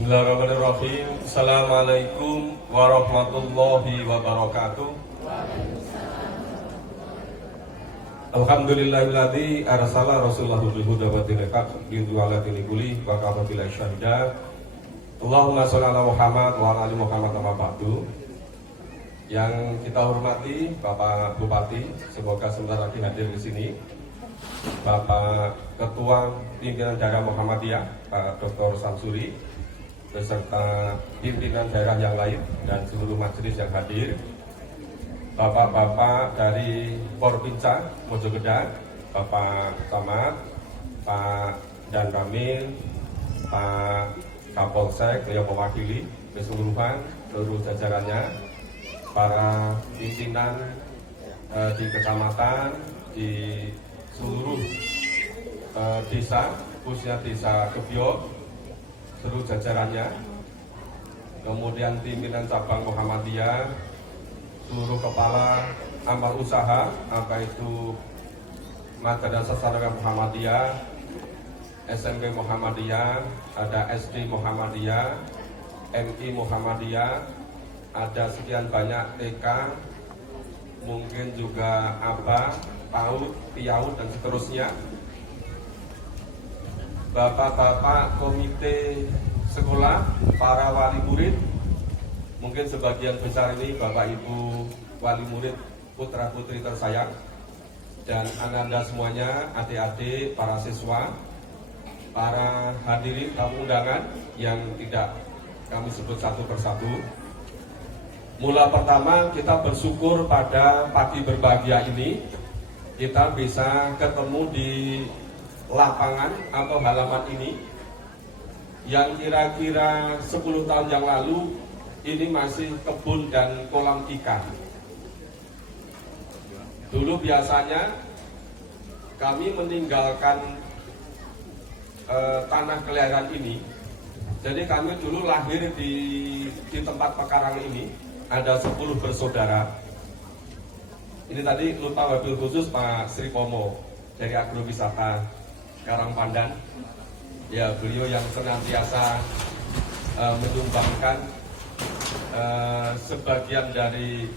Bismillahirrahmanirrahim. Assalamualaikum warahmatullahi wabarakatuh. Alhamdulillahilladzi arsala rasulahu bil huda wa dinil haq liyudhhirahu 'ala dini kullihi wa kafa billahi syahida. Allahumma shalli ala Muhammad wa ala ali Muhammad amma ba'du. Yang kita hormati Bapak Bupati, semoga sebentar lagi hadir di sini. Bapak Ketua Pimpinan Daerah Muhammadiyah, Pak Dr. Samsuri, beserta pimpinan daerah yang lain dan seluruh majelis yang hadir. Bapak-bapak dari Porbinca Mojogedan, Bapak Camat, Pak Dan Ramil, Pak Kapolsek, beliau mewakili keseluruhan seluruh jajarannya, para pimpinan di kecamatan, di seluruh desa, khususnya desa Kebiok, seluruh jajarannya, kemudian pimpinan cabang Muhammadiyah, seluruh kepala amal usaha, apa itu Madrasah Sanawiyah Muhammadiyah, SMP Muhammadiyah, ada SD Muhammadiyah, MI Muhammadiyah, ada sekian banyak TK, mungkin juga ABA, PAUD, PIAUD, dan seterusnya. Bapak-bapak komite sekolah, para wali murid, mungkin sebagian besar ini Bapak Ibu wali murid, putra putri tersayang, dan anda semuanya, adik-adik, para siswa, para hadirin tamu undangan yang tidak kami sebut satu persatu. Mula pertama, kita bersyukur pada pagi berbahagia ini kita bisa ketemu di lapangan atau halaman ini yang kira-kira 10 tahun yang lalu ini masih kebun dan kolam ikan. Dulu biasanya kami meninggalkan tanah kelahiran ini. Jadi kami dulu lahir di tempat pekarangan ini, ada 10 bersaudara. Ini tadi lupa wabil khusus Pak Sri Pomo dari Agrowisata Karangpandan. Ya, beliau yang senantiasa menyumbangkan sebagian dari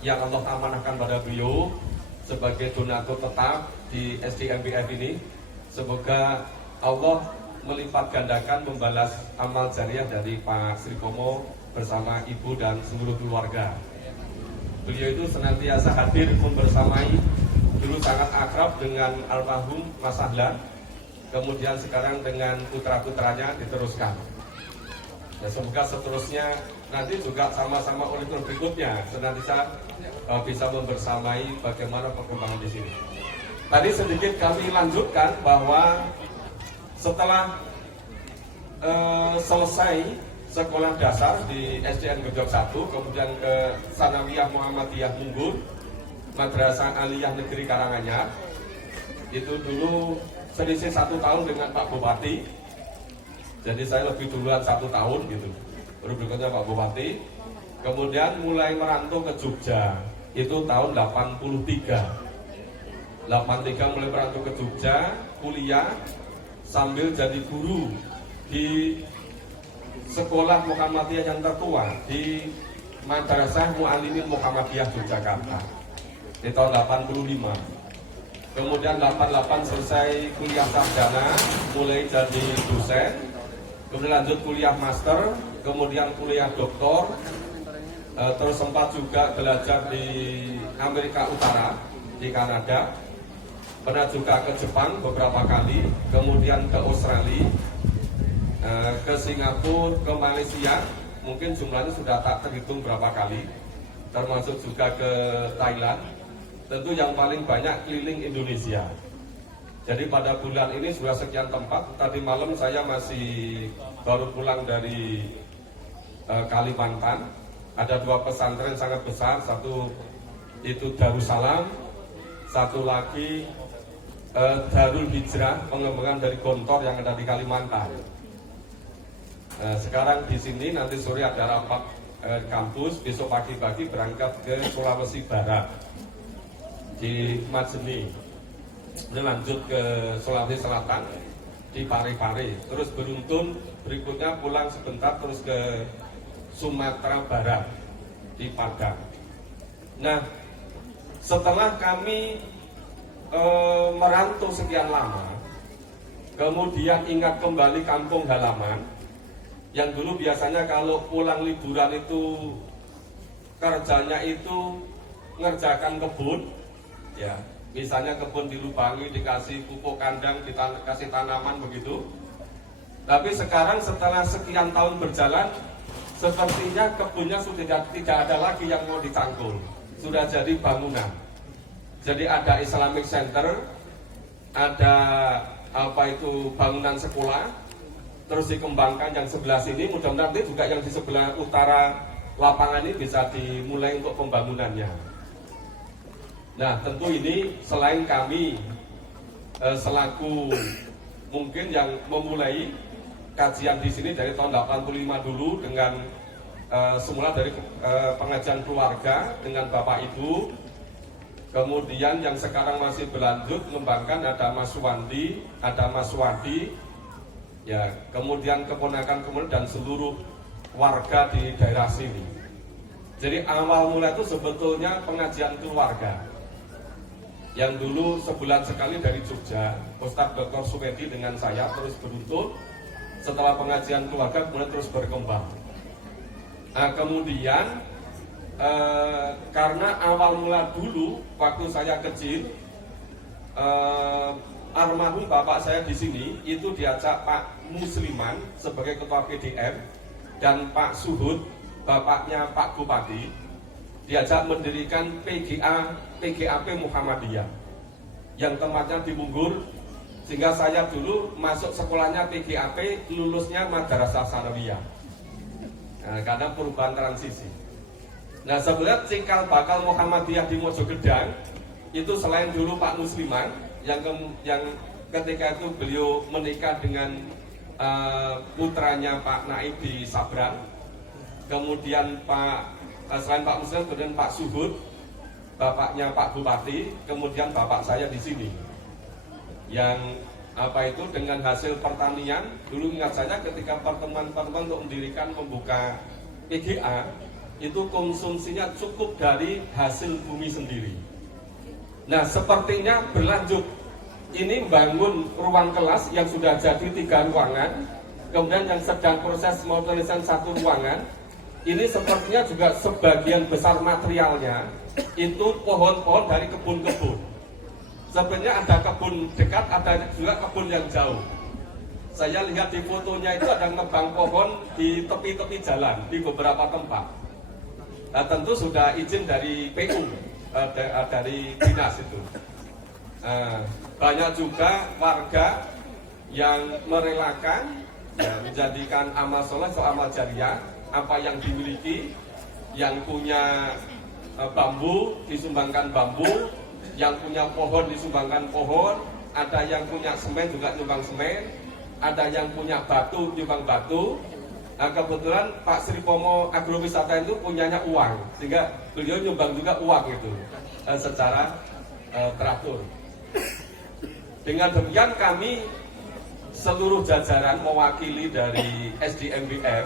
yang Allah amanahkan pada beliau sebagai donatur tetap di SDMPF ini. Semoga Allah melipat gandakan membalas amal jariah dari Pak Sri Pomo bersama ibu dan seluruh keluarga. Beliau itu senantiasa hadir membersamai, dulu sangat akrab dengan almarhum Mas Ahlan, kemudian sekarang dengan putra-putranya diteruskan. Ya, semoga seterusnya nanti juga sama-sama urutan berikutnya senantiasa bisa membersamai bagaimana perkembangan di sini. Tadi sedikit kami lanjutkan bahwa setelah selesai sekolah dasar di SDN Gedok 1, kemudian ke Sanawiyah Muhammadiyah Munggur, Madrasah Aliyah Negeri Karanganyar. Itu dulu selisih 1 tahun dengan Pak Bupati. Jadi saya lebih duluan 1 tahun gitu. Baru berikutnya Pak Bupati. Kemudian mulai merantau ke Jogja. Itu tahun 83. 83 mulai merantau ke Jogja, kuliah sambil jadi guru di sekolah Muhammadiyah yang tertua di Madrasah Mu'allimin Muhammadiyah Yogyakarta di tahun 85. Kemudian 88 selesai kuliah sarjana, mulai jadi dosen, kemudian lanjut kuliah master, kemudian kuliah doktor, terus sempat juga belajar di Amerika Utara, di Kanada, pernah juga ke Jepang beberapa kali, kemudian ke Australia, ke Singapura, ke Malaysia, mungkin jumlahnya sudah tak terhitung berapa kali, termasuk juga ke Thailand. Tentu yang paling banyak keliling Indonesia. Jadi pada bulan ini sudah sekian tempat. Tadi malam saya masih baru pulang dari Kalimantan. Ada 2 pesantren sangat besar, satu itu Darussalam, satu lagi Darul Hijrah, pengembangan dari Gontor yang ada di Kalimantan. Sekarang di sini, nanti sore ada rapat kampus, besok pagi-pagi berangkat ke Sulawesi Barat di Majene. Ini lanjut ke Sulawesi Selatan. di Parepare, terus beruntun berikutnya pulang sebentar terus ke Sumatera Barat di Padang. Nah, setelah kami merantau sekian lama, kemudian ingat kembali kampung halaman, yang dulu biasanya kalau pulang liburan itu kerjanya itu ngerjakan kebun, ya, misalnya kebun dilubangi, dikasih pupuk kandang, dikasih tanaman begitu. Tapi sekarang setelah sekian tahun berjalan, sepertinya kebunnya sudah tidak ada lagi yang mau dicangkul, sudah jadi bangunan. Jadi ada Islamic Center, ada bangunan sekolah, terus dikembangkan yang sebelah sini. Mudah-mudahan nanti juga yang di sebelah utara lapangan ini bisa dimulai untuk pembangunannya. Nah, tentu ini selain kami selaku mungkin yang memulai kajian di sini dari tahun 85 dulu dengan semula dari pengajian keluarga dengan Bapak Ibu. Kemudian yang sekarang masih berlanjut mengembangkan ada Mas Wandi, ada Mas Wadi, ya, kemudian keponakan dan seluruh warga di daerah sini. Jadi awal mula itu sebetulnya pengajian keluarga yang dulu sebulan sekali dari Jogja, Ustadz Dr. Sumedi dengan saya terus beruntun. Setelah pengajian keluarga kemudian terus berkembang. Nah, kemudian karena awal mula dulu waktu saya kecil, almarhum bapak saya di sini itu diajak Pak Musliman sebagai ketua PDM dan Pak Suhud bapaknya Pak Bupati diajak mendirikan PGAP Muhammadiyah yang tempatnya di Munggur, sehingga saya dulu masuk sekolahnya PGAP, lulusnya Madrasah Sanawiyah. Nah, karena perubahan transisi. Nah, sebenarnya cikal bakal Muhammadiyah di Mojogedang itu selain dulu Pak Musliman yang ketika itu beliau menikah dengan putranya Pak Naib di Sabrang, kemudian selain Pak Musliman kemudian Pak Suhud bapaknya Pak Bupati, kemudian bapak saya di sini yang dengan hasil pertanian. Dulu ingat saya ketika pertemuan-pertemuan untuk mendirikan membuka PGA itu konsumsinya cukup dari hasil bumi sendiri. Nah, sepertinya berlanjut. Ini bangun ruang kelas yang sudah jadi 3 ruangan, kemudian yang sedang proses modernisasi 1 ruangan. Ini sepertinya juga sebagian besar materialnya itu pohon-pohon dari kebun-kebun. Sebenarnya ada kebun dekat, ada juga kebun yang jauh. Saya lihat di fotonya itu ada nebang pohon di tepi-tepi jalan di beberapa tempat. Nah, tentu sudah izin dari PU, dari dinas itu. Banyak juga warga yang merelakan menjadikan amal soleh atau amal jariah apa yang dimiliki, yang punya bambu disumbangkan bambu, yang punya pohon disumbangkan pohon, ada yang punya semen juga nyumbang semen, ada yang punya batu nyumbang batu. Nah, kebetulan Pak Sri Pomo Agrowisata itu punyanya uang, sehingga beliau nyumbang juga uang itu secara teratur. Dengan demikian kami seluruh jajaran mewakili dari SDMBF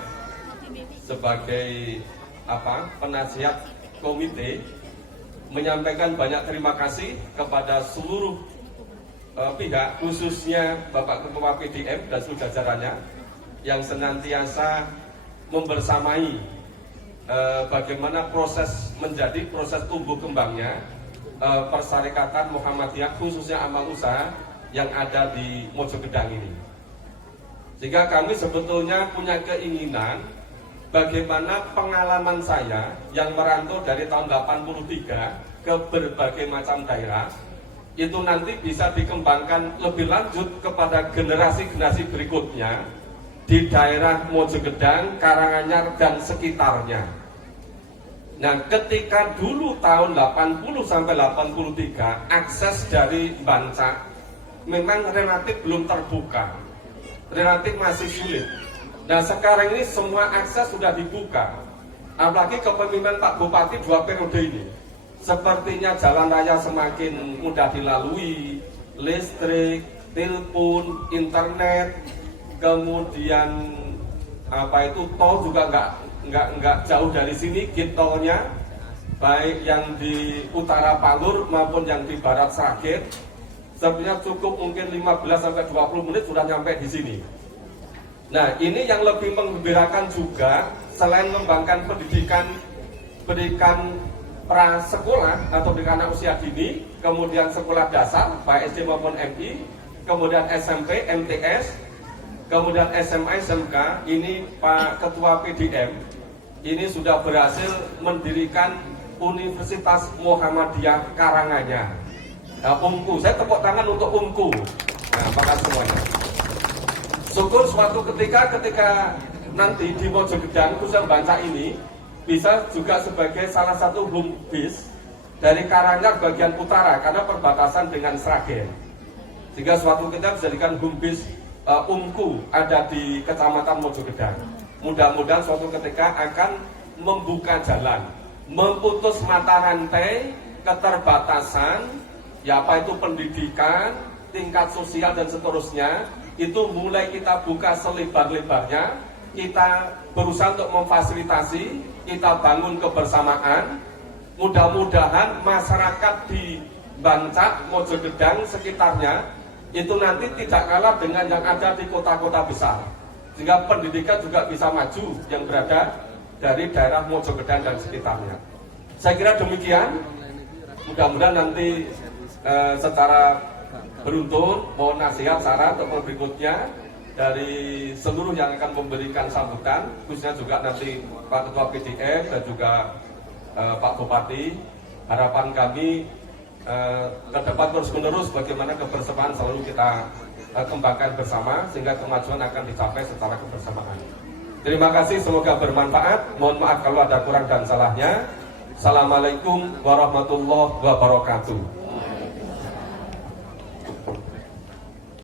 sebagai penasihat komite menyampaikan banyak terima kasih kepada seluruh pihak, khususnya Bapak Ketua PDM dan seluruh jajarannya yang senantiasa membersamai bagaimana proses tumbuh kembangnya Persyarikatan Muhammadiyah khususnya amal usaha yang ada di Mojogedang ini. Sehingga kami sebetulnya punya keinginan bagaimana pengalaman saya yang merantau dari tahun 83 ke berbagai macam daerah itu nanti bisa dikembangkan lebih lanjut kepada generasi-generasi berikutnya di daerah Mojogedang, Karanganyar dan sekitarnya. Nah, ketika dulu tahun 80 sampai 83 akses dari Bancak memang relatif belum terbuka, relatif masih sulit. Nah, sekarang ini semua akses sudah dibuka, apalagi kepemimpinan Pak Bupati 2 periode ini. Sepertinya jalan raya semakin mudah dilalui, listrik, telepon, internet, kemudian tol juga nggak jauh dari sini, gate tolnya, baik yang di utara Palur maupun yang di barat Sragen. Sebenarnya cukup mungkin 15-20 menit sudah nyampe di sini. Nah, ini yang lebih menggembirakan juga, selain mengembangkan pendidikan prasekolah atau pendidikan anak usia dini, kemudian sekolah dasar baik SD maupun MI, kemudian SMP, MTS, kemudian SMA, SMK. Ini Pak Ketua PDM ini sudah berhasil mendirikan Universitas Muhammadiyah Karanganyar. Nah, UMKU, saya tepuk tangan untuk UMKU. Nah, makasih semuanya. Syukur suatu ketika nanti di Mojogedang, khususnya Banca ini bisa juga sebagai salah satu home base dari Karanganyar bagian utara karena perbatasan dengan Sragen. Sehingga suatu ketika bisa dijadikan home base UMKU ada di Kecamatan Mojogedang. Mudah-mudahan suatu ketika akan membuka jalan, memutus mata rantai keterbatasan, ya apa itu pendidikan, tingkat sosial dan seterusnya, itu mulai kita buka selebar-lebarnya, kita berusaha untuk memfasilitasi, kita bangun kebersamaan. Mudah-mudahan masyarakat di Bancak, Mojogedang, sekitarnya, itu nanti tidak kalah dengan yang ada di kota-kota besar. Sehingga pendidikan juga bisa maju yang berada dari daerah Mojogedang dan sekitarnya. Saya kira demikian, mudah-mudahan nanti secara beruntun mohon nasihat saran untuk berikutnya dari seluruh yang akan memberikan sambutan, khususnya juga nanti Pak Ketua PDM dan juga Pak Bupati. Harapan kami ke depan terus-menerus bagaimana kebersamaan selalu kita kembangkan bersama sehingga kemajuan akan dicapai secara kebersamaan. Terima kasih, semoga bermanfaat. Mohon maaf kalau ada kurang dan salahnya. Assalamualaikum warahmatullahi wabarakatuh.